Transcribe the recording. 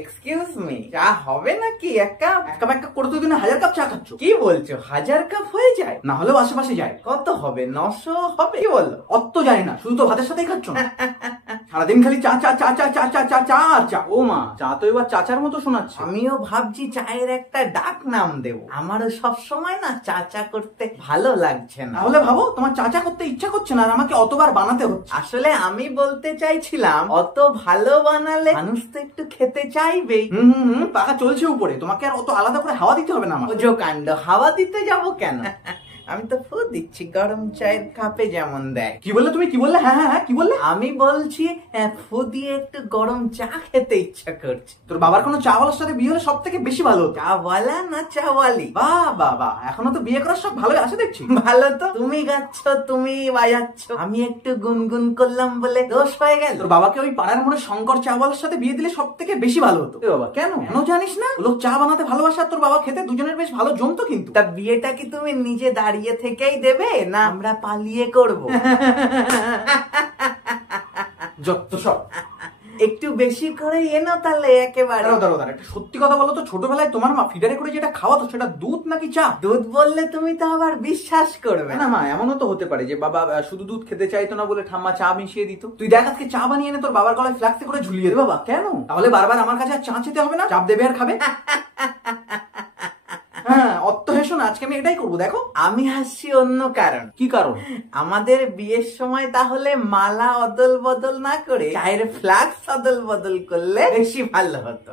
Excuse me, চা হবে নাকি? এক কাপ করে তুই দিনে 1000 কাপ চা খাচ্ছ? কি বলছো? 1000 কাপ হয়ে যায়? না হলেও আশেপাশে যায়। কত হবে? 900 হবে? কি বললো? অত জানি না, শুধু তো ভাতের সাথেই খাচ্ছ না। সারাদিন খালি চা চা চা চা চা চা চা চা আর চা। ও মা, চা তো এবার চাচার মতো শোনাচ্ছে। আমিও ভাবছি চায়ের একটা ডাক নাম দেব। আমারও সব সময় না চা চা করতে ভালো লাগছে না। তাহলে ভাবো, তোমার চা চা করতে ইচ্ছা করছে না আর আমাকে অতবার বানাতে হচ্ছে। আসলে আমি বলতে চাইছিলাম, অত ভালো বানালে মানুষ তো একটু খেতে চাইবেই। পাখা চলছে উপরে, তোমাকে আর অত আলাদা করে হাওয়া দিতে হবে না আমার। ওজো কাণ্ড, হাওয়া দিতে যাব কেন? আমি তো ফু দিচ্ছি, গরম চায়ের কাপে যেমন দেয়। কি বললে তুমি? কি বললে? হ্যাঁ হ্যাঁ হ্যাঁ, কি বললে? আমি বলছি ফু দিয়ে একটু গরম চা খেতে ইচ্ছা করছে। তোর বাবার কোনো চাওয়ালার সাথে বিয়ে হলে সব থেকে বেশি ভালো হতো। চাওয়ালা না চাওয়ালি? বাহ বাহ বাহ, এখনো তো বিয়ে করার সব ভালোই আছে দেখছি। ভালো তো, তুমি গাচ্ছ, তুমি বাজাচ্ছ, আমি একটু গুনগুন করলাম বলে দোষ হয়ে গেল। তোর বাবাকে ওই পাড়ার মোড়ে শঙ্কর চাওয়ালার সাথে বিয়ে দিলে সব থেকে বেশি ভালো হতো। বাবা কেন কেন জানিস না? লোক চা বানাতে ভালোবাসে আর তোর বাবা খেতে, দুজনের বেশ ভালো জমতো। কিন্তু তা বিয়েটা কি তুমি নিজে দাঁড়িয়ে থেকেই দেবে না আমরা পালিয়ে করব? যত সব একটু বেশি করে এনো তাহলে একেবারে। একটা সত্যি কথা বলো তো, ছোটবেলায় তোমার মা ফিডারে করে যেটা খাওয়াতো সেটা দুধ নাকি চা? দুধ বললে তুমি তো আবার বিশ্বাস করবে না মা, এমনও তো হতে পারে যে বাবা শুধু দুধ খেতে চাইতো না বলে ঠাম্মা চা মিশিয়ে দিত। তুই দেখ আজকে চা বানিয়ে এনে তোর বাবার গলায় ফ্লাক্সে করে ঝুলিয়ে দে। বাবা কেন? তাহলে বারবার আমার কাছে আর চা চেতে হবে না, চাপ দেবে আর খাবে। হ্যাঁ, অত হেসো না, আজকে আমি এটাই করবো। দেখো আমি হাসছি অন্য কারণ। কি কারণ? আমাদের বিয়ের সময় তাহলে মালা অদল বদল না করে চায়ের ফ্লাক্স অদল বদল করলে বেশি ভালো হতো।